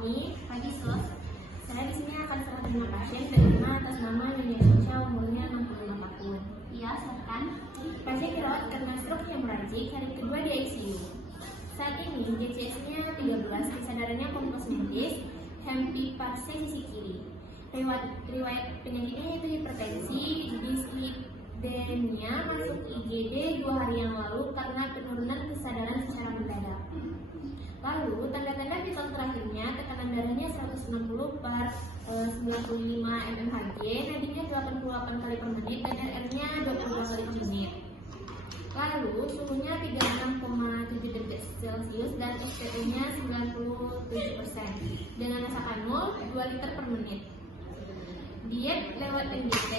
Fahmi. Pagi Sos. Saya di sini akan serah terima pasien terima atas nama Nyonya Sosha, umurnya 65 tahun. Iya, silakan. Pasien dirawat karena stroke hemoragik hari kedua di ICU. Saat ini JCS-nya 13, kesadarannya kompos medis, hempiparse sisi kiri. Riwayat penyakitnya yaitu hipertensi, dislipidemia, masuk IGD 2 hari yang lalu karena penurunan kesadaran secara mendadak. Lalu tanda-tanda vital terakhirnya tekanan darahnya 160/95 mmHg, nadinya 88 kali per menit dan RR-nya 22 kali per menit. Lalu suhunya 36,7 derajat Celcius dan SPO-nya 97% dengan masakan 2 liter per menit. Diet lewat MDT,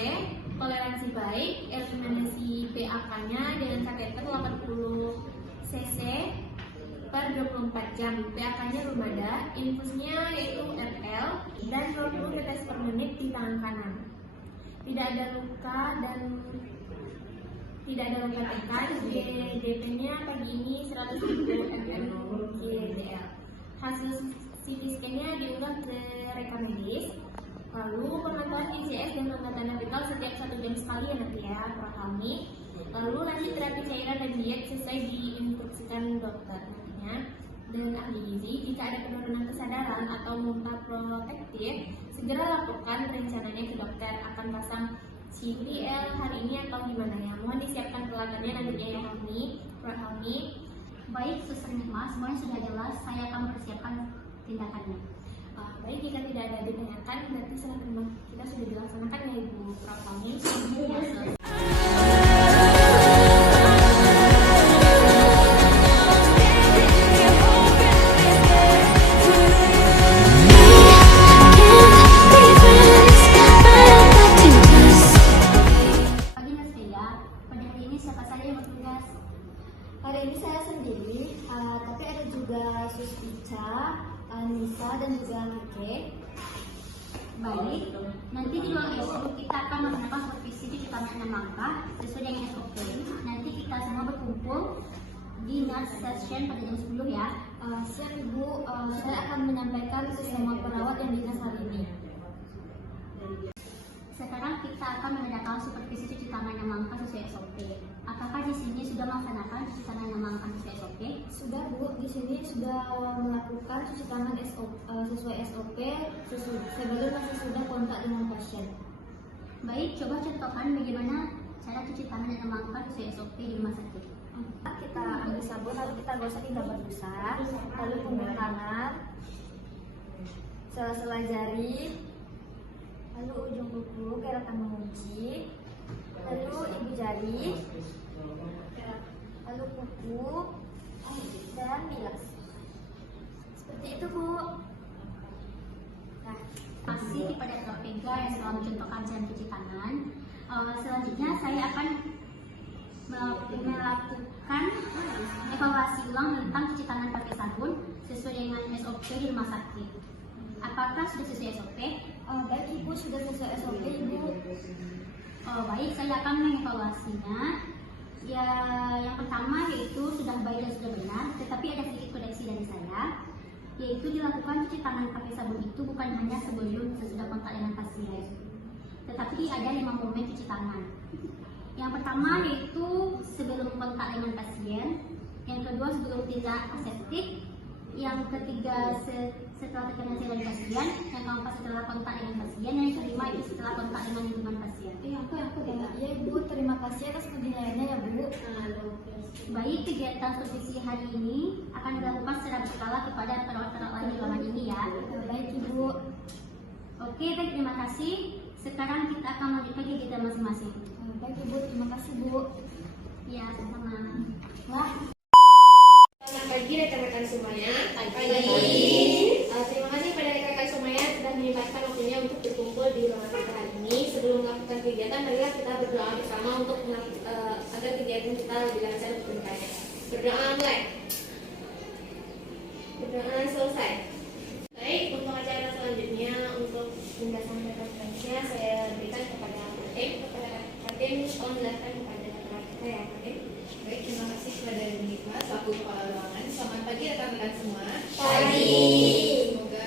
toleransi baik, eliminasi PAK-nya dengan kateter 80 cc per 24 jam, PAK-nya Rumada, infusnya yaitu RL dan 20 tetes per menit di tangan kanan. Tidak ada luka tekan, DP-nya pagi ini 110 mmHg. Hasil CT scan-nya diunggah ke rekam medis. Lalu pemantauan ICS dan tanda-tanda vital setiap 1 jam sekali ya nanti ya, Pak Fahmi. Lalu lanjut terapi cairan dan diet sesuai diinstruksikan dokter nantinya. Dan ahli gizi, jika ada penurunan kesadaran atau muntah protektif, segera laporkan rencananya ke dokter. Akan pasang CPL hari ini atau gimana ya? Mohon disiapkan peralatannya nantinya ya Pak Fahmi. Baik, Suster Nikma, semuanya sudah jelas. Saya akan mempersiapkan tindakannya. Baik, jika tidak ada ditanyakan, berarti serah terima kita sudah dilaksanakan ya Ibu Prof. Fahmi. Pagi Mas Vega, pada hari ini siapa saja yang bertugas? Hari ini saya sendiri, tapi ada juga Sus Ica, Nisa, dan juga Nike. Baik, nanti di ruang ICU kita akan melakukan supervisi cuci tangan 6 langkah sesuai dengan SOP. Nanti kita semua berkumpul di nurse session pada jam 10 ya. Siap Ibu, saya akan menyampaikan ke semua perawat yang dinas hari ini. Sekarang kita akan mengadakan supervisi cuci tangan 6 langkah sesuai SOP. Apakah di sini sudah melaksanakan cuci tangan 6 langkah sesuai SOP? Sudah Bu, di sini sudah melakukan cuci tangan sesuai SOP sebelum masih sudah kontak dengan pasien. Baik, coba contohkan bagaimana cara cuci tangan 6 langkah sesuai SOP di rumah sakit. Kita ambil sabun, lalu kita gosok hingga berbusa, lalu punggung kanan, sela-sela jari, lalu ujung kuku, gerakan mengunci, lalu ibu jari, lalu kuku, dan bilas. Seperti itu Bu. Nah, Masih kepada Dr. Vega yang telah mencontohkan cara cuci tangan. Selanjutnya saya akan melakukan evaluasi ulang tentang cuci tangan pakai sabun sesuai dengan SOP di rumah sakit. Apakah sudah sesuai SOP? baik Ibu, sudah sesuai SOP Ibu. Baik, saya akan mengevaluasinya. Ya, yang pertama yaitu sudah baik dan sudah benar, tetapi ada sedikit koreksi dari saya, yaitu dilakukan cuci tangan pakai sabun itu bukan hanya sebelum sesudah kontak dengan pasien, tetapi ada 5 momen cuci tangan. Yang pertama yaitu sebelum kontak dengan pasien, yang kedua sebelum tindak aseptik, yang ketiga setelah tekanan dari pasien, yang keempat setelah kontak dengan pasien, yang kelima itu setelah kontak dengan lingkungan pasien. Aku ya. Ya Ibu, terima kasih atas penilaiannya ya Bu. Baik, kegiatan supervisi hari ini akan dilakukan secara berkala kepada perawat-perawat lain di ruangan ini ya. Baik Ibu. Oke, baik, terima kasih. Sekarang kita akan melanjutkan kegiatan masing-masing. Baik Ibu, terima kasih Bu. Ya, sama-sama. Wah. Selamat pagi rekan-rekan semuanya. Terima kasih pada rekan-rekan semuanya sudah menyempatkan waktunya untuk berkumpul di ruangan kita hari ini. Sebelum melakukan kegiatan, marilah kita berdoa bersama untuk agar kegiatan kita lebih lancar berjalannya. Berdoa mulai. Berdoa selesai. Baik, untuk acara selanjutnya untuk penjelasan referensinya saya berikan kepada Fatim. Fatim, tolong jelaskan kepada rekan kita ya Fatim. Baik, terima kasih kepada Nikma selaku kepala ruangan. Selamat pagi rekan-rekan semua. Pagi. Semoga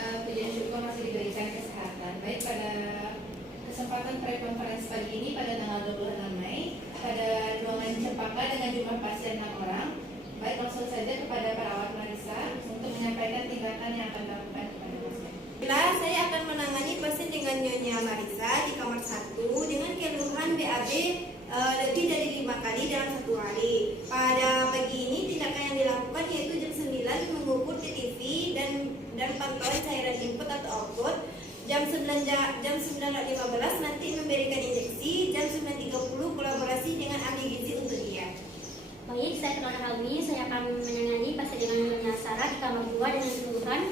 Nyonya Marisa di kamar 1 dengan keluhan BAB lebih dari 5 kali dalam 1 hari. Pada pagi ini tindakan yang dilakukan yaitu jam 9 mengukur TTV dan pantauan cairan input atau output. Jam 9.15 nanti memberikan injeksi. Jam 9.30 kolaborasi dengan ahli gizi untuk diet. Baik, saya Tuan Halmi, saya akan menangani pasien dengan Nyonya Sarah di kamar 2 dengan keluhan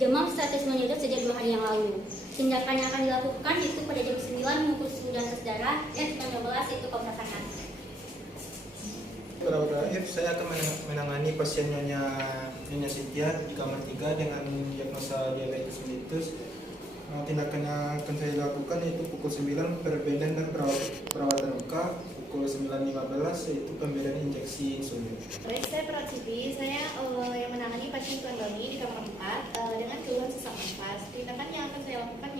demam status menyedot sejak 2 hari yang lalu. Tindakan yang akan dilakukan itu pada jam 9 mengukur suhu dan tes darah, dan jam 12 itu pemeriksaan. Terakhir, saya akan menangani pasien Nyonya Cynthia di kamar 3 dengan diagnosa diabetes mellitus. Tindakan yang akan saya lakukan yaitu pukul 9 perbedaan dan perawatan luka, pukul 9.15 yaitu pemberian injeksi insulin. Baik, saya Prativi, saya yang menangani pasien Tuan Doni di kamar 4 dengan keluhan sesak nafas. Tindakan yang akan saya lakukan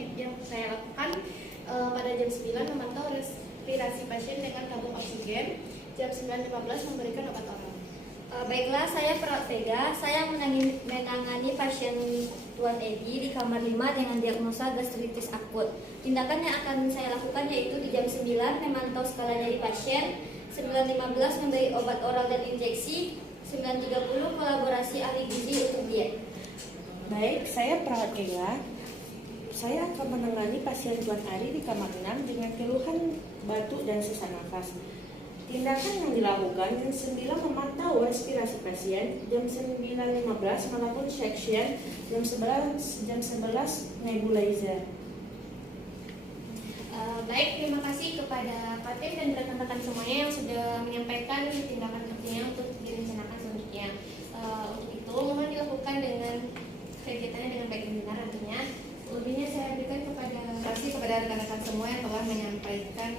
pada jam 9 memantau respirasi pasien dengan tabung oksigen. Jam 9.15 memberikan obat oral. Baiklah, saya Pratvega. Saya menangani pasien Tuan Edi di kamar 5 dengan diagnosa gastritis akut. Tindakan yang akan saya lakukan yaitu di jam 9 memantau skala nyeri pasien, 9.15 memberi obat oral dan injeksi, 9.30 kolaborasi ahli gizi untuk diet. Baik, saya perawat Ella. Saya akan menangani pasien Tuan Ari di kamar 6 dengan keluhan batuk dan sesak nafas. Tindakan yang dilakukan jam 9 memantau respirasi pasien, jam 9.15 melakukan section, jam 11 nebulizer. Baik, terima kasih kepada Fatin dan rekan-rekan semuanya yang sudah menyampaikan tindakan kerjanya untuk direncanakan selanjutnya. Untuk itu, mohon dilakukan dengan kegiatannya dengan baik dan benar tentunya. Lebihnya saya berikan kepada rekan-rekan semua yang telah menyampaikan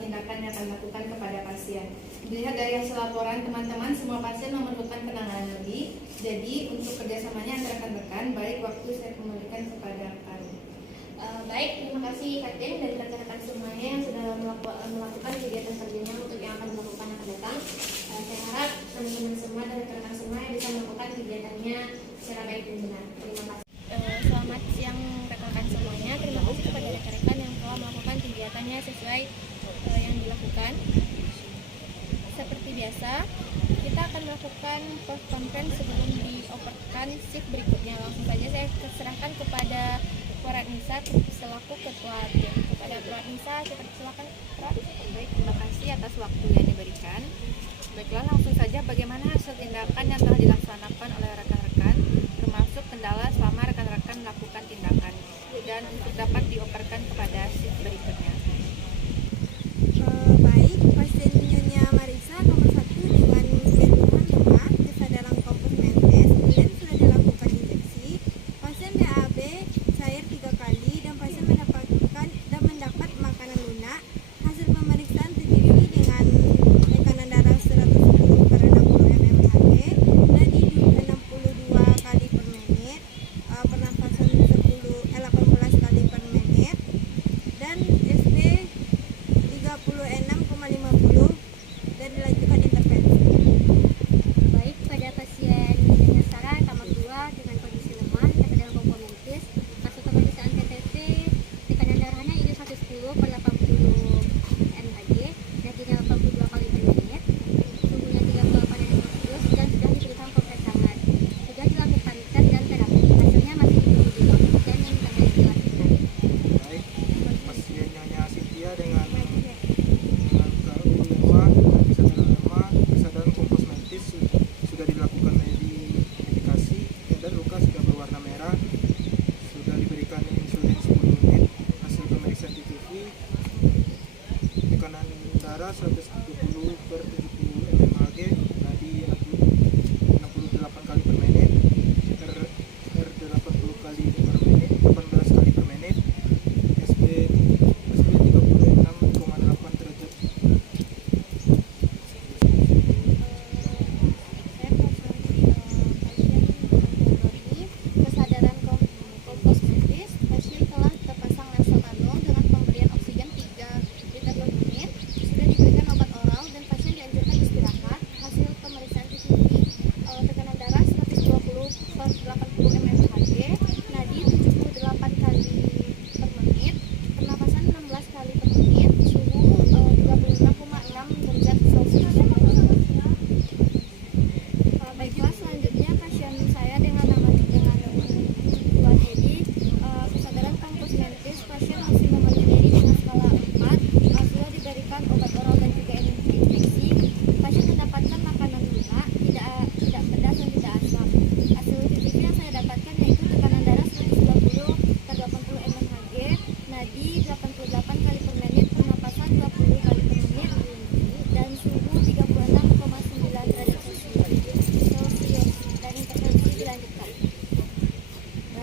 tindakan yang akan dilakukan kepada pasien. Dilihat dari hasil laporan teman-teman, semua pasien memerlukan penanganan lebih. Jadi untuk kerjasamanya antara rekan-rekan, baik waktu saya kembalikan kepada rekan. Baik, terima kasih Katin dan rekan-rekan semuanya yang sudah melakukan kegiatan kerjanya untuk yang akan dilakukan akan datang. Saya harap teman-teman semua dan rekan-rekan semua yang bisa melakukan kegiatannya secara baik dan benar. Terima kasih. Selamat siang rekan-rekan semuanya. Terima kasih kepada rekan-rekan yang telah melakukan kegiatannya sesuai yang dilakukan. Seperti biasa, kita akan melakukan post conference sebelum dioperasikan shift berikutnya. Langsung saja saya serahkan kepada Perawat Nisa selaku ketua tim. Kepada Perawat Nisa, saya persilakan. Baik, terima kasih atas waktu yang diberikan. Baiklah, langsung saja bagaimana hasil tindakan yang telah dilaksanakan oleh rekan-rekan, termasuk kendala selama rekan-rekan melakukan tindakan dan untuk dapat dioperasikan kepada shift berikutnya. Baik, pasien Nyonya Marisa nomor 1 dengan keluhan demam, kesadaran kompos mentes, kemudian sudah dilakukan injeksi. Pasien BAB cair 3 kali dan pasien mendapat makanan lunak. Hasil pemeriksaan TTV dengan tekanan darah 110/60 mmHg, nadi 62 kali per menit, pernafasan 18 kali per menit.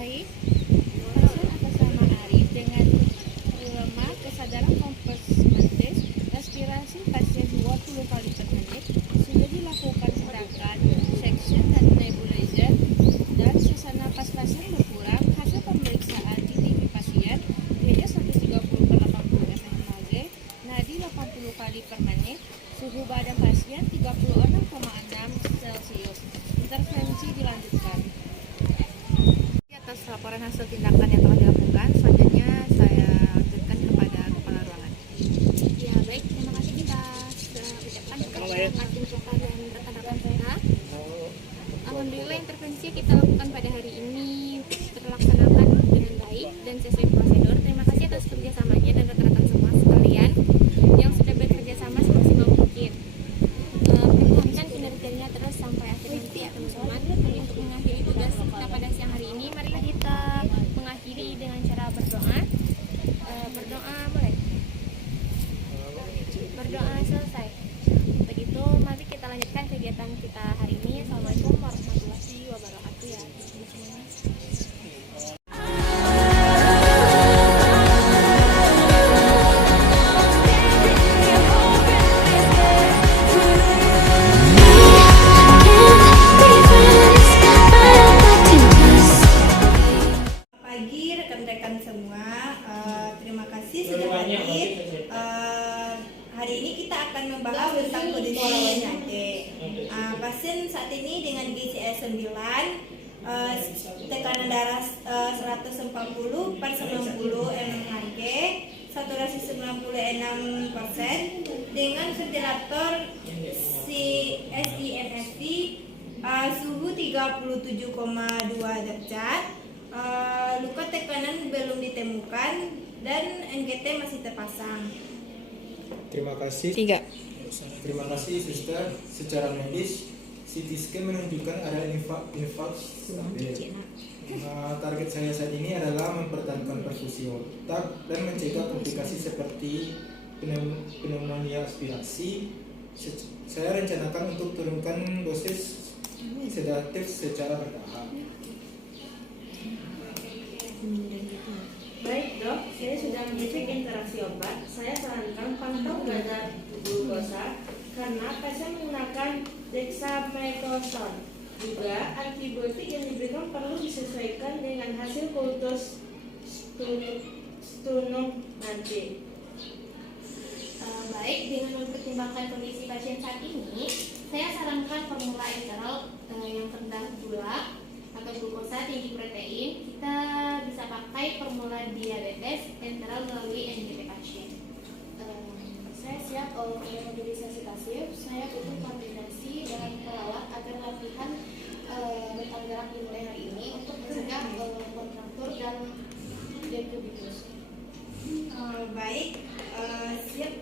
Baik, pasien atas nama Arif dengan lemah kesadaran komposmentis, respirasi pasien 20 kali per menit, sudah dilakukan tindakan section dan nebulizer, dan sesak napas pasien berkurang. Hasil pemeriksaan TTV pasien, gereja 130/80 mmHg, nadi 80 kali per menit, suhu badan pasien 36,6 Celcius. Intervensi dilanjutkan. Atas laporan hasil tindakan yang telah dilakukan, selanjutnya saya lanjutkan kepada kepala ruangan. Ya baik, terima kasih kita sudah ucapkan kepada tim Sokar dan rekan-rekan kita. Alhamdulillah intervensi yang kita lakukan pada hari ini terlaksanakan dengan baik dan sesuai prosedur. Terima kasih atas kerjasamanya dan rekan-rekan semua sekalian yang sudah bekerja sama semaksimal mungkin. Pertahankan kinerjanya terus sampai akhir nanti ya teman-teman. Untuk mengakhiri tugas kita pada siang hari ini, marilah kita mengakhiri dengan cara berdoa. Berdoa mulai. Berdoa selesai. Begitu, mari kita lanjutkan kegiatan kita hari ini. Assalamualaikum warahmatullahi wabarakatuh ya semuanya. Pagi rekan-rekan semua, terima kasih sudah hadir. Hari ini kita akan membahas tentang kondisi nanti. Pasien saat ini dengan GCS 9, tekanan darah 140/90 mmHg, saturasi 96%, dengan ventilator SINSV, suhu 37,2 derajat. Luka tekanan belum ditemukan dan NGT masih terpasang. Terima kasih. 3. Terima kasih suster. Secara medis, CT scan menunjukkan ada infarksi. Target saya saat ini adalah mempertahankan perfusi otak dan mencegah komplikasi seperti pneumonia aspirasi. Saya rencanakan untuk turunkan dosis sedatif secara bertahap. Baik dok, saya sudah mengecek interaksi obat. Saya sarankan pantau kadar glukosa karena pasien menggunakan dexamethasone. Juga antibiotik yang diberikan perlu disesuaikan dengan hasil kultus stunum nanti. Baik, dengan mempertimbangkan kondisi pasien saat ini, saya sarankan formula enteral yang rendah gula atau glukosa tinggi protein. Kita bisa pakai formula diabetes enteral melalui NGT pasien. Saya siap mobilisasi pasif. Saya butuh koordinasi dengan perawat agar latihan rentang gerak dimulai hari ini untuk mencegah kontraktur dan dekubitus. Baik, siap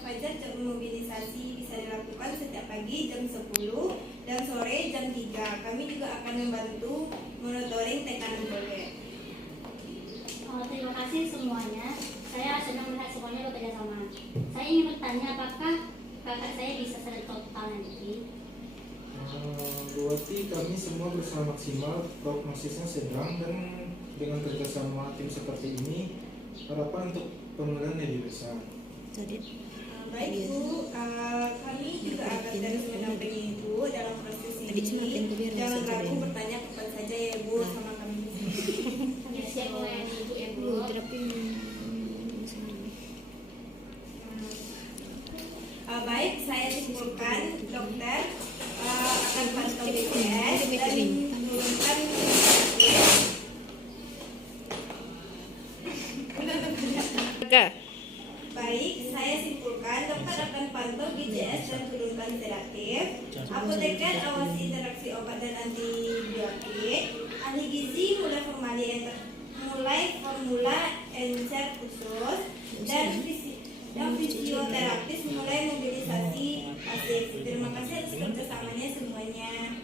Fajar. Mobilisasi bisa dilakukan setiap pagi jam 10 dan sore jam 3. Kami juga akan membantu monitoring tekanan boleh. Terima kasih semuanya. Saya senang melihat semuanya bekerja sama. Saya ingin bertanya, apakah kakak saya bisa sadar total nanti? Berarti kami semua berusaha maksimal, prognosisnya sedang, dan dengan kerjasama tim seperti ini, harapan untuk pemulihan lebih besar. Baik Bu, kami juga akan terus mendampingi Ibu dalam proses ini. Jangan ragu bertanya kapan saja ya Bu sama kami. Siap melayani Ibu ya Bu. Baik, saya simpulkan dokter akan pantau BPS dan menurunkan Baik, saya simpulkan dokter akan pantau BCS dan turunkan sedatif. Apoteker awasi interaksi obat dan antibiotik. Ahli gizi mulai formula encer khusus dan fisioterapis mulai mobilisasi pasif. Terima kasih atas kerjasamanya semuanya.